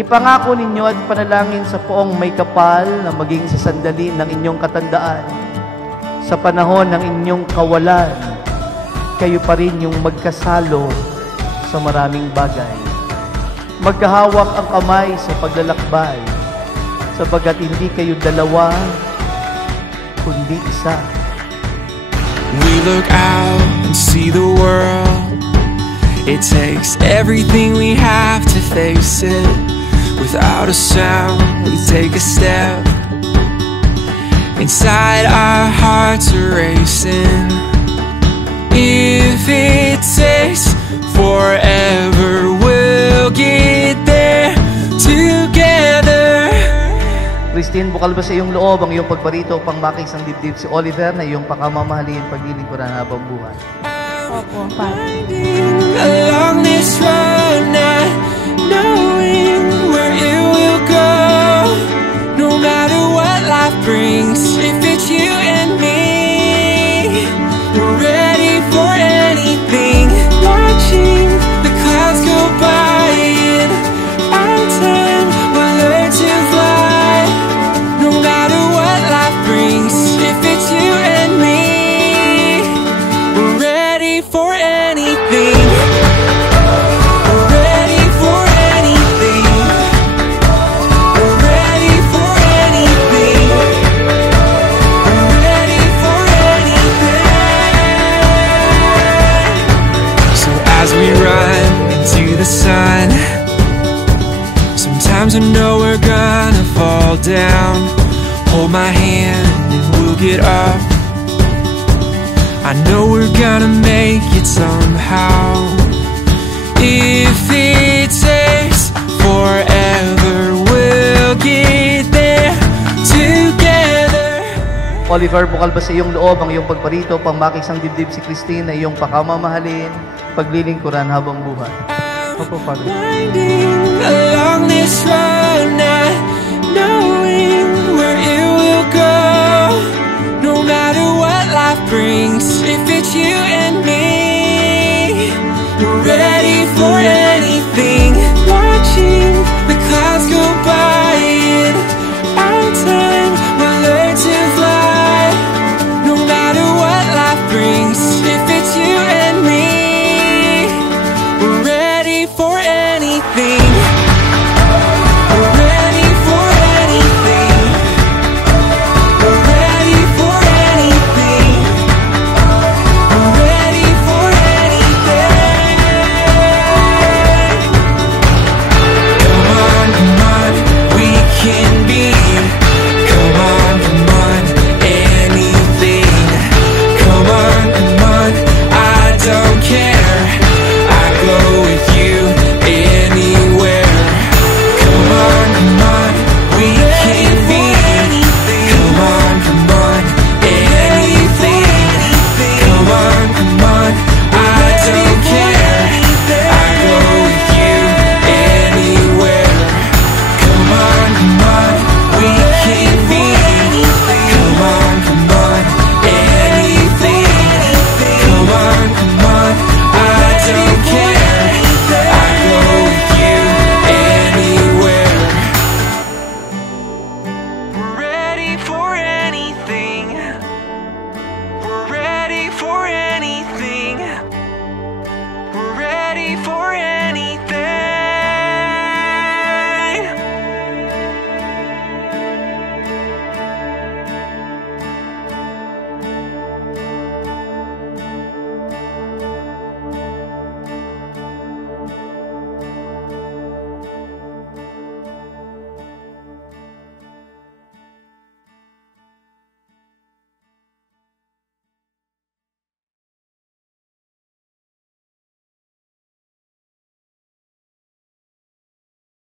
Ipangako ninyo at panalangin sa poong may kapal na maging sa sandali ng inyong katandaan. Sa panahon ng inyong kawalan, kayo pa rin yung magkasalo sa maraming bagay. Magkahawak ang kamay sa paglalakbay, sapagat hindi kayo dalawa, kundi isa. We look out and see the world. It takes everything we have to face it. Without a sound, we take a step. Inside our hearts are racing. If it takes forever, we'll get there together. Christine, bukal ba sa iyong loob ang iyong pagparito upang makis ang dibdib si Oliver na iyong pakamamahalin paglilingkuran habang buhay? Opo, Father. Along this road, not knowing where it will go. No matter what life brings, if it's you and me, we're ready for anything. Watching the clouds go by in our time, we'll learn to fly. No matter what life brings, if it's you and me, we're ready for anything. We're ready for anything. We're ready for anything. We're ready for anything. So as we run into the sun, sometimes I know we're gonna fall down. Hold my hand and we'll get up. I know we're gonna make it somehow. If it takes forever, we'll get there together. Oliver, bukal ba sa iyong loob ang iyong pagparito upang makis ang dibdib si Christine na iyong pakamamahalin paglilingkuran habang buhay? Opo, Father. Winding along this road, not knowing where it will go. No matter what life brings, if it's you and